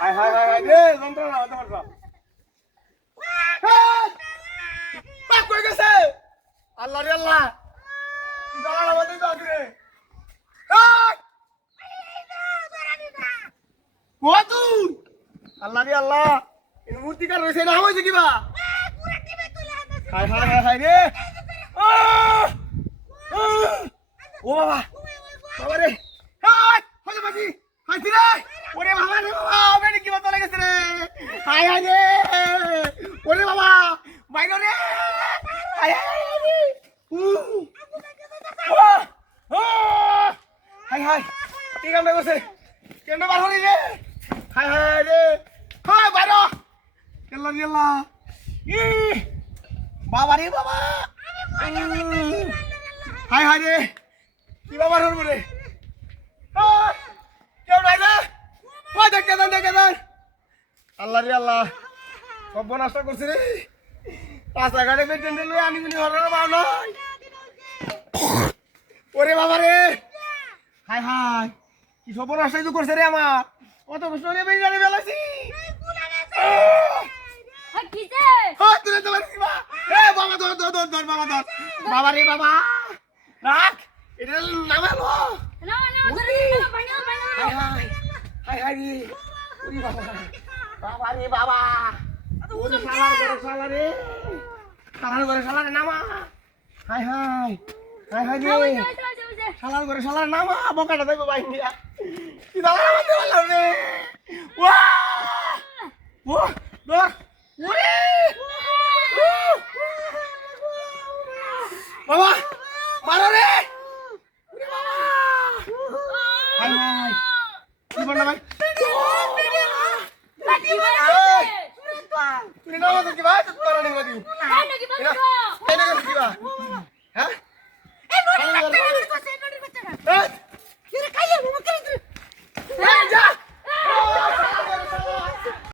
high high high high রে যন্ত্রণা হতে পারবা পা কই গেছে আল্লাহ রে আল্লাহ দাঁড়া আমাদের দাও রে ও তুই আল্লাহ রে আল্লাহ এই মূর্তিকার রইছে না হইছে কিবা হাই হাই হাই হাই রে ও বাবা বাবা রে হাই হাই বাজি হাই রে ওরে বাবা রে বাবা বেনি কি মত লাগেছে রে হাই হাই রে ওরে বাবা বাইরে রে হাই হাই রে হাই হাই কি কাম করছে কেন বার হলি রে হাই হাই রে হাই বাইরে কেল্লা গেলা ই বাবা রে বাবা হাই হাই রে কি বাবা হল রে কেউ নাই রে ও দেখে দেন আল্লাহ রে আল্লাহ সব নষ্ট করছে রে রাস্তাঘাটে পেটেন্ট লই আনি গুনি হরার বাও নাই ওরে বাবা রে হাই হাই কি সব নষ্ট করছে রে আমার কত কষ্ট রে বেজারে বেলাছি তুলে তো পারছি মা এ বাবা ধর বাবা ধর বাবা রে বাবা রাখ এটা নামালো হাই হাই রে ওরে বাবা বাবা রে বাবা ওরে শালা রে শালা নামা হাই হাই হাই হাই রে শালার নামা বকাটা দেব বাইন দিয়া কি দাঁড়া আমাদের বললাম রে